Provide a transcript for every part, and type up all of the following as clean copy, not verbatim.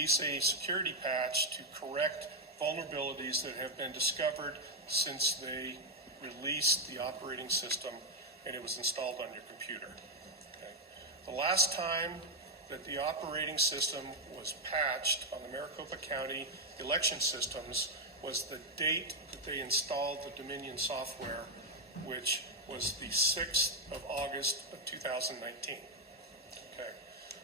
release a security patch to correct vulnerabilities that have been discovered since they released the operating system and it was installed on your computer. Okay. The last time that the operating system was patched on the Maricopa County election systems was the date that they installed the Dominion software, which was the 6th of August of 2019. Okay.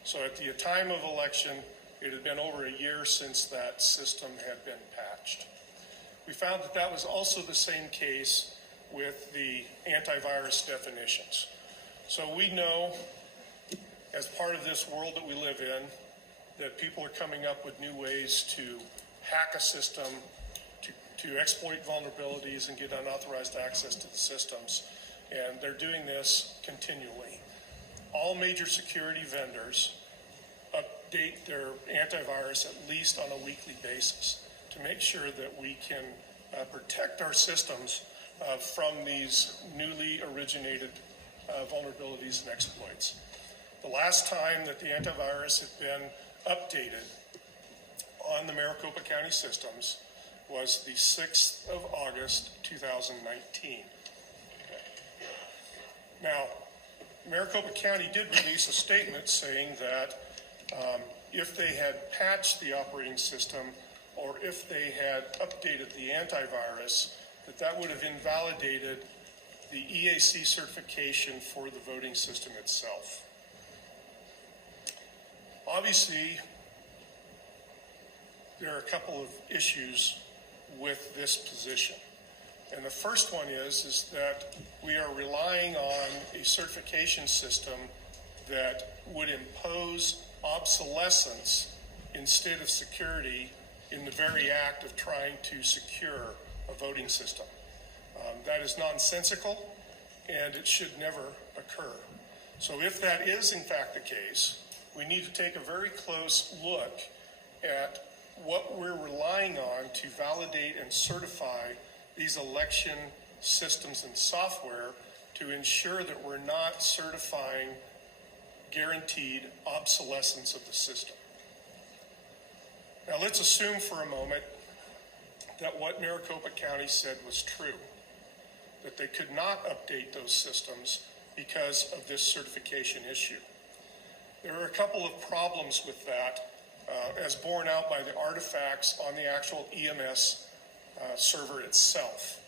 So at the time of election, it had been over a year since that system had been patched. We found that that was also the same case with the antivirus definitions. So we know, as part of this world that we live in, that people are coming up with new ways to hack a system, to exploit vulnerabilities and get unauthorized access to the systems. And they're doing this continually. All major security vendors update their antivirus at least on a weekly basis to make sure that we can protect our systems from these newly originated vulnerabilities and exploits. The last time that the antivirus had been updated on the Maricopa County systems was the 6th of August, 2019. Now, Maricopa County did release a statement saying that if they had patched the operating system or if they had updated the antivirus, that would have invalidated the EAC certification for the voting system itself. Obviously, there are a couple of issues with this position. And the first one is that we are relying on a certification system that would impose obsolescence instead of security in the very act of trying to secure a voting system. That is nonsensical, and it should never occur. So if that is in fact the case, we need to take a very close look at what we're relying on to validate and certify these election systems and software to ensure that we're not certifying guaranteed obsolescence of the system. Now let's assume for a moment that what Maricopa County said was true, that they could not update those systems because of this certification issue. There are a couple of problems with that, as borne out by the artifacts on the actual EMS server itself.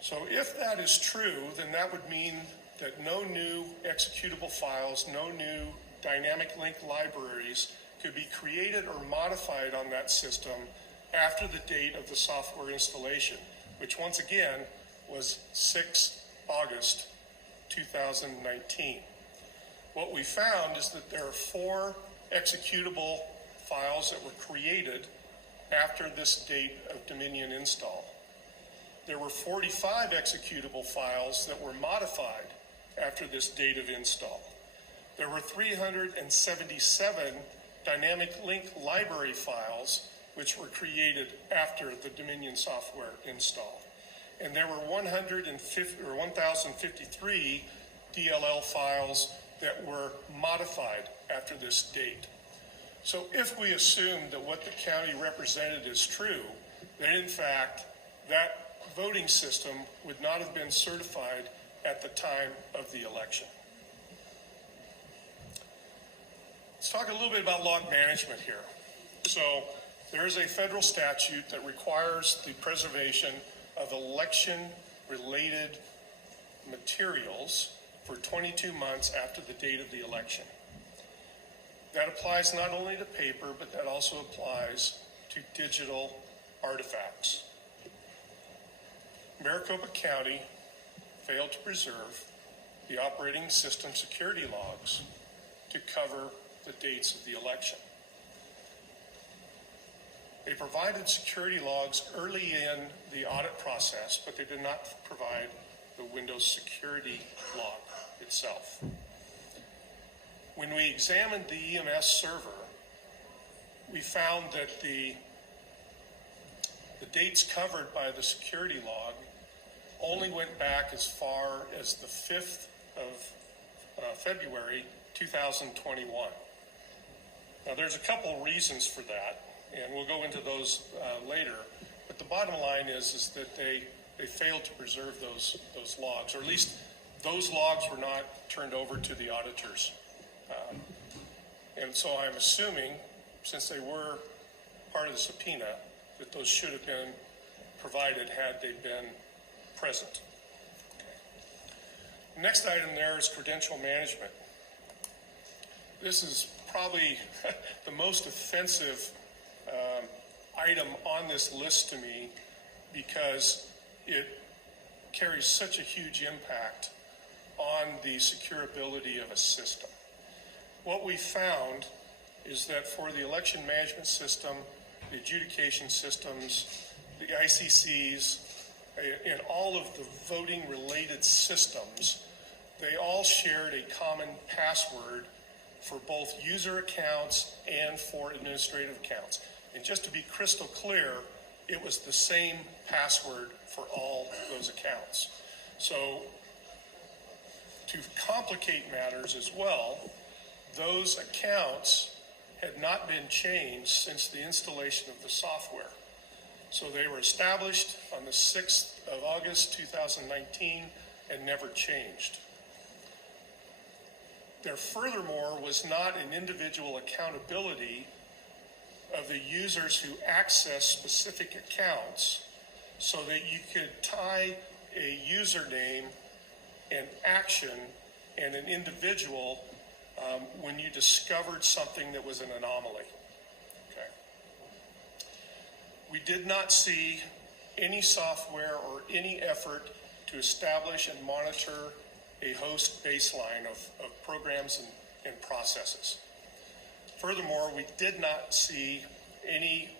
So if that is true, then that would mean that no new executable files, no new dynamic link libraries could be created or modified on that system after the date of the software installation, which once again was 6 August 2019. What we found is that there are 4 executable files that were created after this date of Dominion install. There were 45 executable files that were modified after this date of install. There were 377 dynamic link library files which were created after the Dominion software install. And there were 1,053 DLL files that were modified after this date. So if we assume that what the county represented is true, then in fact, that voting system would not have been certified at the time of the election. Let's talk a little bit about log management here. So there is a federal statute that requires the preservation of election-related materials for 22 months after the date of the election. That applies not only to paper, but that also applies to digital artifacts. Maricopa County failed to preserve the operating system security logs to cover the dates of the election. They provided security logs early in the audit process, but they did not provide the Windows security log itself. When we examined the EMS server, we found that the dates covered by the security log only went back as far as the 5th of February 2021. Now, there's a couple reasons for that, and we'll go into those later. But the bottom line is that they failed to preserve those logs, or at least those logs were not turned over to the auditors. And so I'm assuming, since they were part of the subpoena, that those should have been provided had they been present. Okay. Next item there is credential management. This is probably the most offensive item on this list to me because it carries such a huge impact on the securability of a system. What we found is that for the election management system, the adjudication systems, the ICCs, and all of the voting related systems, they all shared a common password for both user accounts and for administrative accounts. And just to be crystal clear, it was the same password for all those accounts. So to complicate matters as well, those accounts had not been changed since the installation of the software. So they were established on the 6th of August 2019 and never changed. There furthermore was not an individual accountability of the users who access specific accounts so that you could tie a username, an action, and an individual when you discovered something that was an anomaly. Okay. We did not see any software or any effort to establish and monitor a host baseline of programs and processes. Furthermore, we did not see any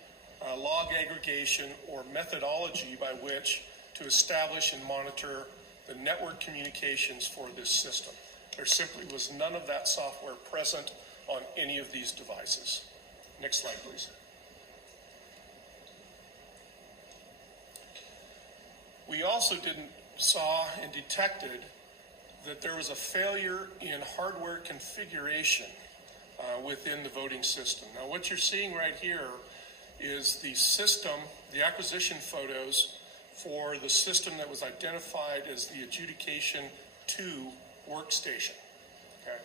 log aggregation or methodology by which to establish and monitor the network communications for this system. There simply was none of that software present on any of these devices. Next slide, please. We also saw and detected that there was a failure in hardware configuration within the voting system. Now, what you're seeing right here is the system, the acquisition photos for the system that was identified as the Adjudication 2 workstation. Okay.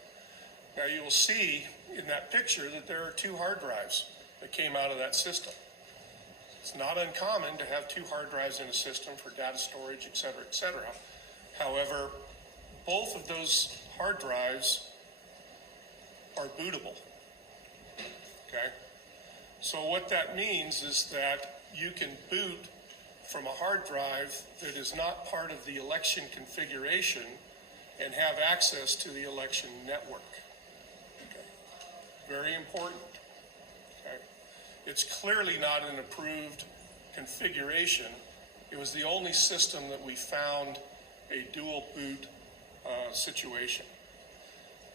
Now, you will see in that picture that there are 2 hard drives that came out of that system. It's not uncommon to have 2 hard drives in a system for data storage, et cetera, et cetera. However, both of those hard drives are bootable. Okay? So what that means is that you can boot from a hard drive that is not part of the election configuration and have access to the election network. Okay? Very important. Okay? It's clearly not an approved configuration. It was the only system that we found a dual boot situation.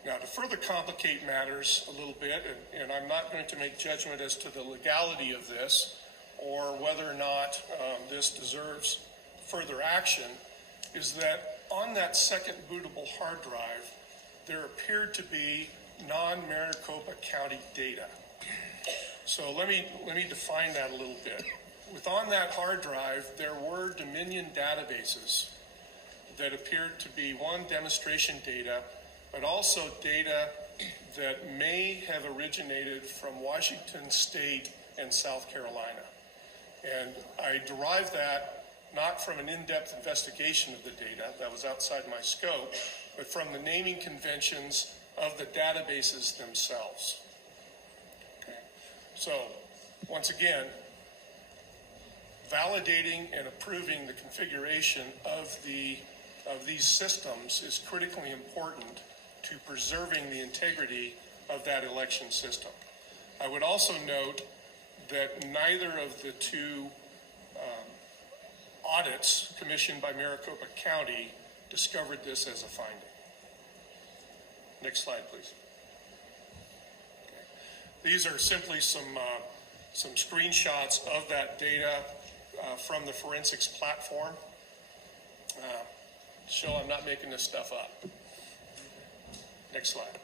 Now, to further complicate matters a little bit, and I'm not going to make judgment as to the legality of this or whether or not this deserves further action, is that on that second bootable hard drive, there appeared to be non-Maricopa County data. So let me define that a little bit. On that hard drive, there were Dominion databases that appeared to be, one, demonstration data, but also data that may have originated from Washington State and South Carolina. And I derived that not from an in-depth investigation of the data, that was outside my scope, but from the naming conventions of the databases themselves. Okay. So, once again, validating and approving the configuration of these systems is critically important to preserving the integrity of that election system. I would also note that neither of the 2 audits commissioned by Maricopa County discovered this as a finding. Next slide, please. Okay. These are simply some screenshots of that data from the forensics platform. Show I'm not making this stuff up. Next slide.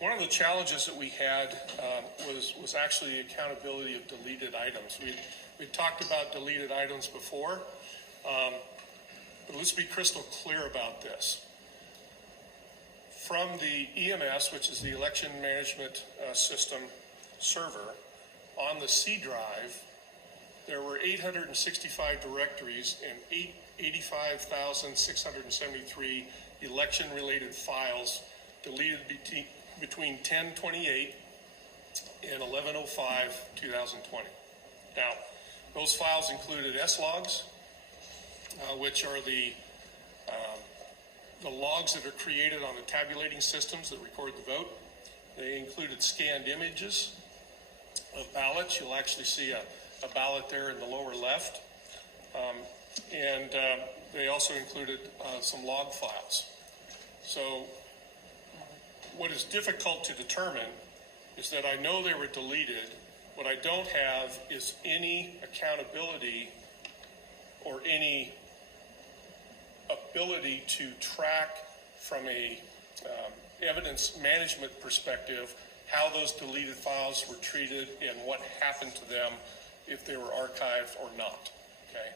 One of the challenges that we had was actually the accountability of deleted items. We talked about deleted items before, but let's be crystal clear about this. From the EMS, which is the Election Management System server, on the C drive, there were 865 directories and 85,673 election-related files deleted between 10/28 and 11/05/2020. Now, those files included S-logs, which are the logs that are created on the tabulating systems that record the vote. They included scanned images of ballots. You'll actually see a ballot there in the lower left. And they also included some log files. So what is difficult to determine is that I know they were deleted. What I don't have is any accountability or any ability to track from a evidence management perspective how those deleted files were treated and what happened to them if they were archived or not. Okay.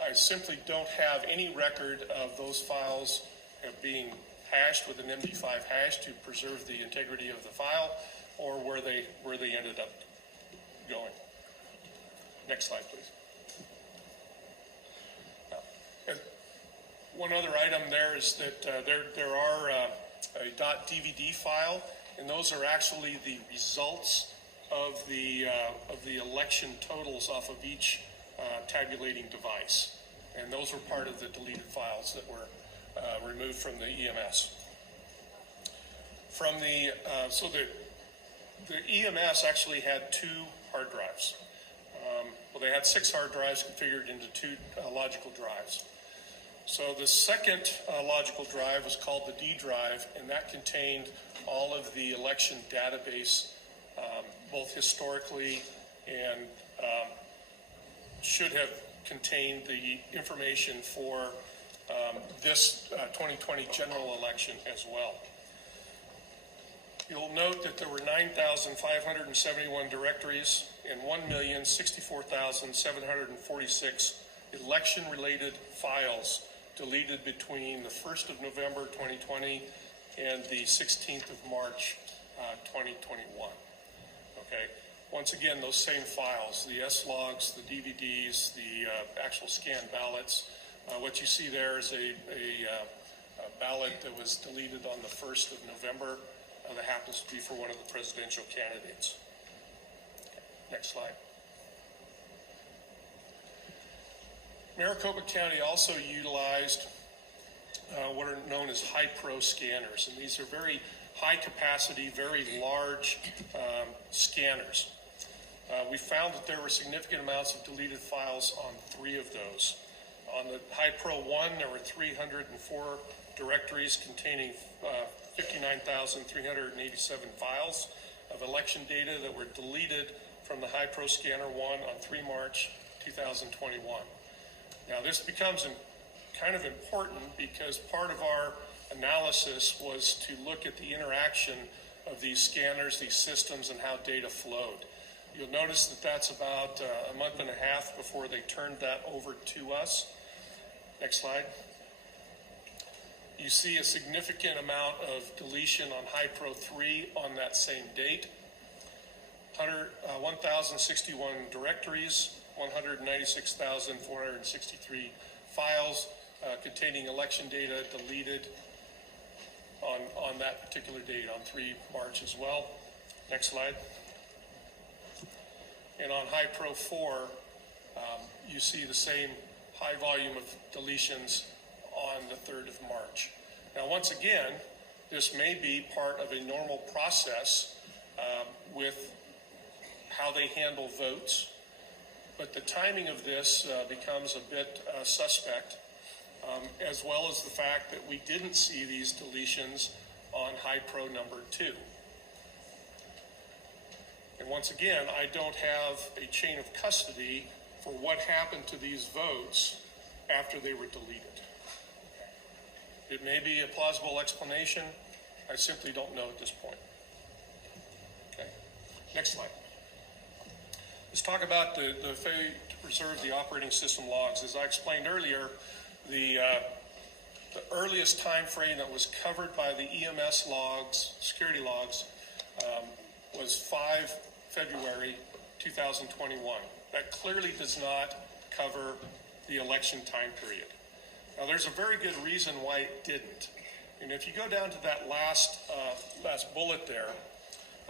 I simply don't have any record of those files being hashed with an MD5 hash to preserve the integrity of the file, or where they ended up going. Next slide, please. One other item there is that there are a .dvd file, and those are actually the results of the election totals off of each tabulating device, and those were part of the deleted files that were removed from the EMS. From the EMS actually had 2 hard drives. Well, they had 6 hard drives configured into 2 logical drives. So the second logical drive was called the D drive, and that contained all of the election database, both historically and should have contained the information for this 2020 general election as well. You'll note that there were 9,571 directories and 1,064,746 election-related files deleted between the 1st of November 2020 and the 16th of March 2021. Okay. Once again, those same files, the S-logs, the DVDs, the actual scanned ballots. What you see there is a ballot that was deleted on the 1st of November that happens to be for one of the presidential candidates. Okay. Next slide. Maricopa County also utilized what are known as high-pro scanners, and these are very high-capacity, very large scanners. We found that there were significant amounts of deleted files on 3 of those. On the high-pro 1, there were 304 directories containing 59,387 files of election data that were deleted from the high-pro scanner 1 on 3 March 2021. Now, this becomes kind of important because part of our analysis was to look at the interaction of these scanners, these systems, and how data flowed. You'll notice that that's about a month and a half before they turned that over to us. Next slide. You see a significant amount of deletion on high-pro 3 on that same date. 1,061 directories, 196,463 files containing election data deleted on that particular date, on 3 March as well. Next slide. And on high-pro 4, you see the same high volume of deletions on the 3rd of March. Now, once again, this may be part of a normal process with how they handle votes, but the timing of this becomes a bit suspect, as well as the fact that we didn't see these deletions on high-pro number 2. And once again, I don't have a chain of custody for what happened to these votes after they were deleted. It may be a plausible explanation, I simply don't know at this point. Okay, next slide. Let's talk about the failure to preserve the operating system logs. As I explained earlier, the earliest time frame that was covered by the EMS logs, security logs, was 5 February 2021. That clearly does not cover the election time period. Now, there's a very good reason why it didn't. And if you go down to that last bullet there,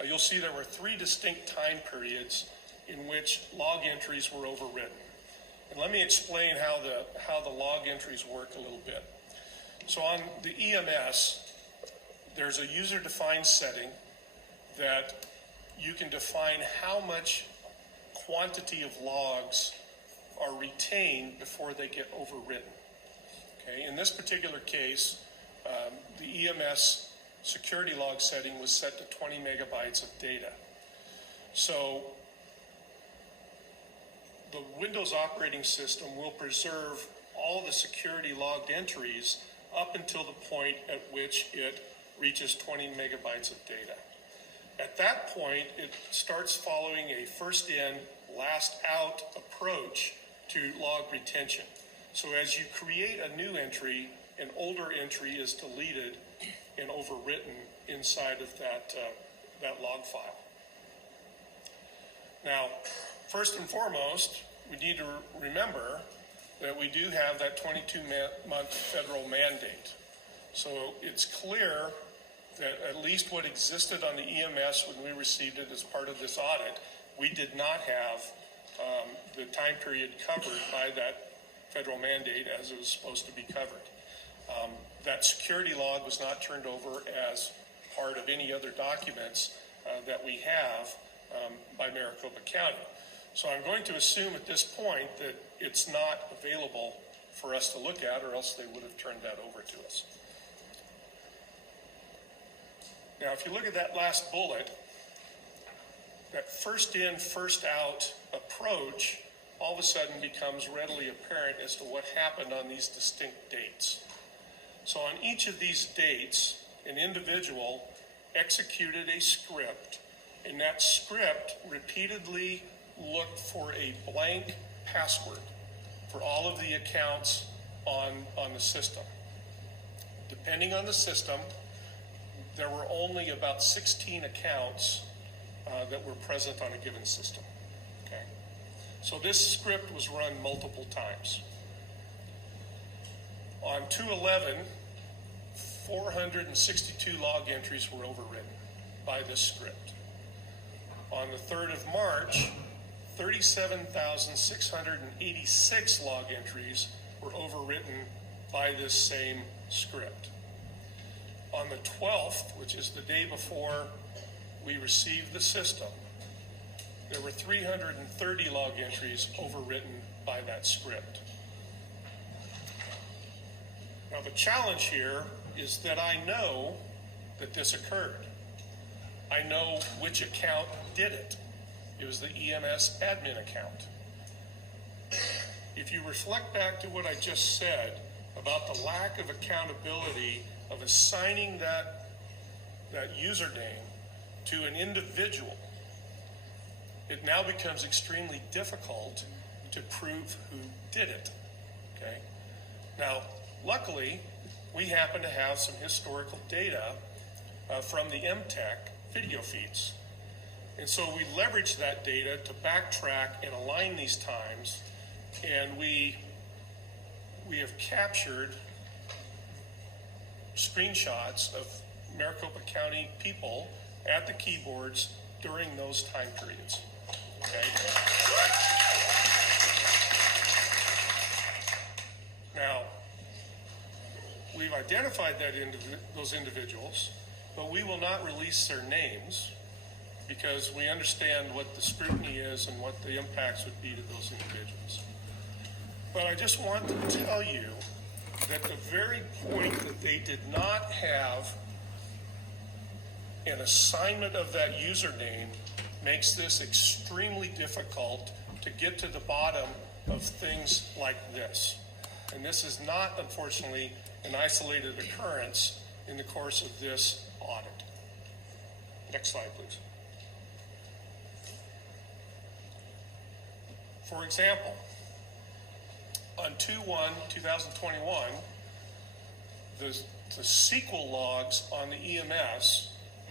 you'll see there were 3 distinct time periods in which log entries were overwritten. And let me explain how the log entries work a little bit. So on the EMS, there's a user-defined setting that you can define how much quantity of logs are retained before they get overwritten. Okay, in this particular case, the EMS security log setting was set to 20 megabytes of data. So the Windows operating system will preserve all the security logged entries up until the point at which it reaches 20 megabytes of data. At that point, it starts following a first in, last out approach to log retention. So as you create a new entry, an older entry is deleted and overwritten inside of that log file. Now, first and foremost, we need to remember that we do have that 22-month federal mandate. So it's clear that at least what existed on the EMS when we received it as part of this audit, we did not have the time period covered by that federal mandate as it was supposed to be covered. That security log was not turned over as part of any other documents that we have by Maricopa County. So I'm going to assume at this point that it's not available for us to look at, or else they would have turned that over to us. Now, if you look at that last bullet, that first in, first out approach all of a sudden becomes readily apparent as to what happened on these distinct dates. So on each of these dates, an individual executed a script, and that script repeatedly looked for a blank password for all of the accounts on the system. Depending on the system, there were only about 16 accounts that were present on a given system. Okay? So this script was run multiple times. On 2/11, 462 log entries were overwritten by this script. On the 3rd of March, 37,686 log entries were overwritten by this same script. On the 12th, which is the day before we received the system, there were 330 log entries overwritten by that script. Now, the challenge here is that I know that this occurred. I know which account did it. It was the EMS admin account. If you reflect back to what I just said about the lack of accountability of assigning that username to an individual, it now becomes extremely difficult to prove who did it. Okay? Now, luckily, we happen to have some historical data from the MTech video feeds. And so we leverage that data to backtrack and align these times, and we have captured screenshots of Maricopa County people at the keyboards during those time periods. Okay? Now, we've identified those individuals, but we will not release their names because we understand what the scrutiny is and what the impacts would be to those individuals. But I just want to tell you that the very point that they did not have an assignment of that username makes this extremely difficult to get to the bottom of things like this. And this is not, unfortunately, an isolated occurrence in the course of this audit. Next slide, please. For example, on 2/1/2021, the SQL logs on the EMS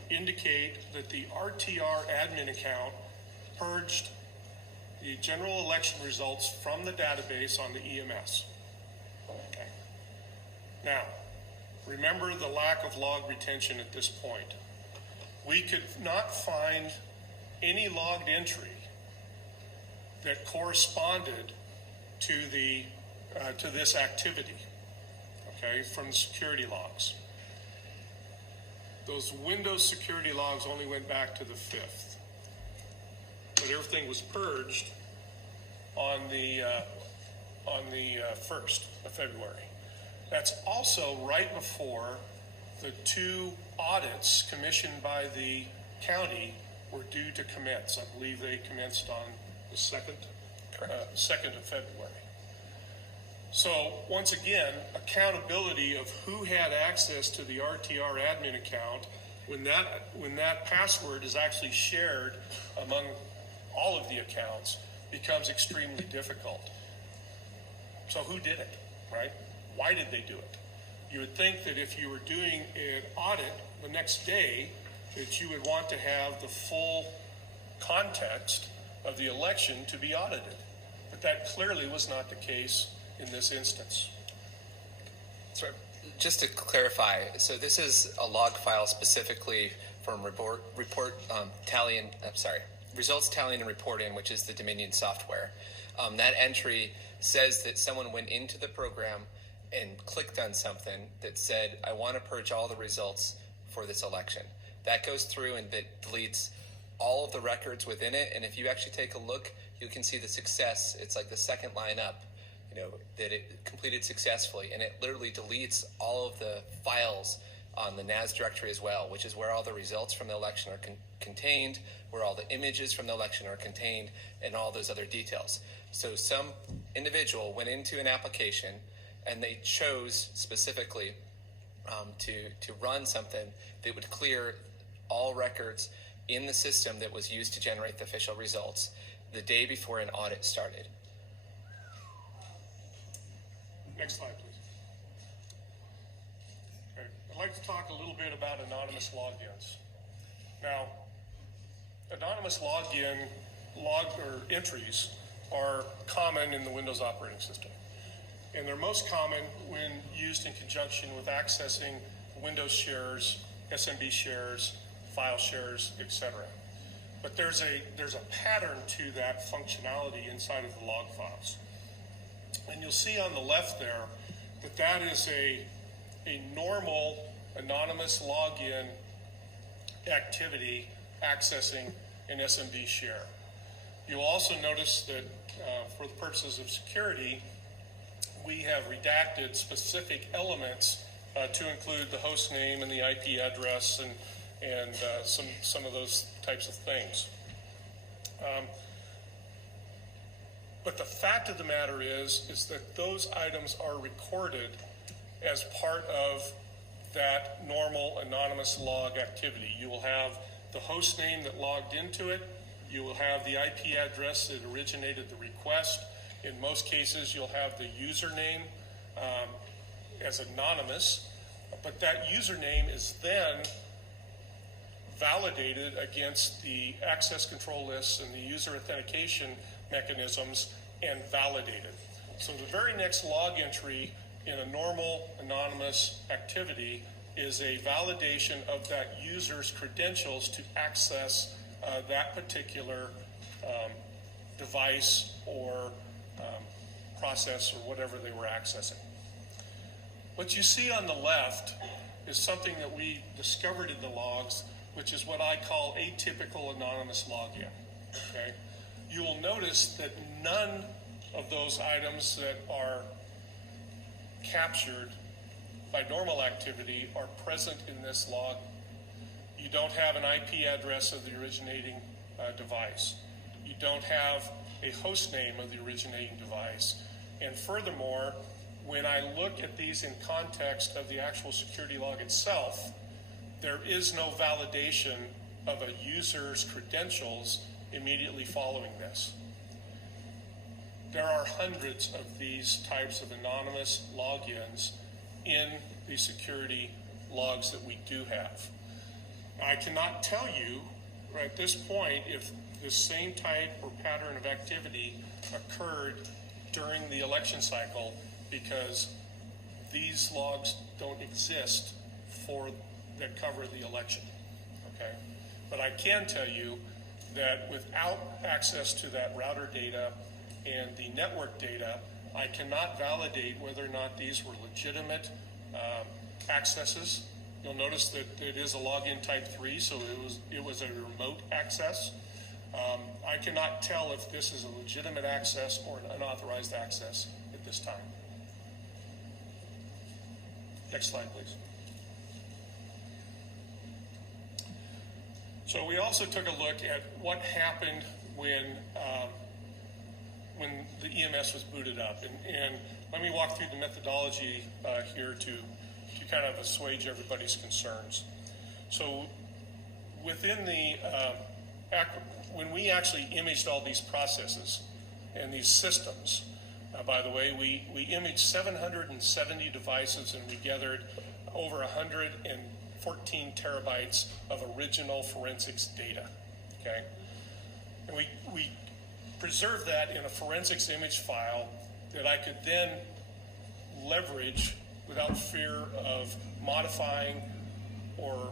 indicate that the RTR admin account purged the general election results from the database on the EMS. Okay. Now, remember the lack of log retention at this point. We could not find any logged entry that corresponded to this activity, okay, from the security logs. Those Windows security logs only went back to the 5th, but everything was purged on the 1st of February. That's also right before the 2 audits commissioned by the county were due to commence. I believe they commenced on the 2nd of February. So once again, accountability of who had access to the RTR admin account when that password is actually shared among all of the accounts becomes extremely difficult. So who did it, right? Why did they do it? You would think that if you were doing an audit the next day, that you would want to have the full context of the election to be audited. But that clearly was not the case in this instance. So just to clarify, so this is a log file specifically from results tallying and reporting, which is the Dominion software. That entry says that someone went into the program and clicked on something that said, I want to purge all the results for this election. That goes through and that deletes all of the records within it. And if you actually take a look, you can see the success. It's like the second line up, that it completed successfully. And it literally deletes all of the files on the NAS directory as well, which is where all the results from the election are contained, where all the images from the election are contained, and all those other details. So some individual went into an application and they chose specifically to run something that would clear all records in the system that was used to generate the official results the day before an audit started. Next slide, please. Okay. I'd like to talk a little bit about anonymous logins. Now, anonymous login entries are common in the Windows operating system. And they're most common when used in conjunction with accessing Windows shares, SMB shares, file shares, etc. But there's a pattern to that functionality inside of the log files. And you'll see on the left there that is a normal anonymous login activity accessing an SMB share. You'll also notice that for the purposes of security, we have redacted specific elements to include the host name and the IP address and some of those types of things. But the fact of the matter is that those items are recorded as part of that normal anonymous log activity. You will have the host name that logged into it. You will have the IP address that originated the request. In most cases, you'll have the username as anonymous, but that username is then validated against the access control lists and the user authentication mechanisms and validated. So the very next log entry in a normal anonymous activity is a validation of that user's credentials to access that particular device or process or whatever they were accessing. What you see on the left is something that we discovered in the logs, which is what I call atypical anonymous login. Okay? You will notice that none of those items that are captured by normal activity are present in this log. You don't have an IP address of the originating device. You don't have a host name of the originating device. And furthermore, when I look at these in context of the actual security log itself, there is no validation of a user's credentials immediately following this. There are hundreds of these types of anonymous logins in the security logs that we do have. I cannot tell you at this point if the same type or pattern of activity occurred during the election cycle, because these logs don't exist that cover the election, okay? But I can tell you that without access to that router data and the network data, I cannot validate whether or not these were legitimate accesses. You'll notice that it is a login type 3, so it was a remote access. I cannot tell if this is a legitimate access or an unauthorized access at this time. Next slide, please. So we also took a look at what happened when the EMS was booted up. And let me walk through the methodology here to kind of assuage everybody's concerns. So within the, when we actually imaged all these processes and these systems, by the way, we imaged 770 devices and we gathered over 114 terabytes of original forensics data, okay? And we preserved that in a forensics image file that I could then leverage without fear of modifying or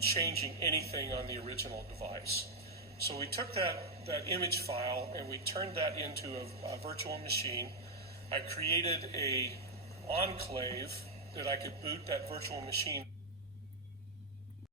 changing anything on the original device. So we took that image file and we turned that into a virtual machine. I created a enclave that I could boot that virtual machine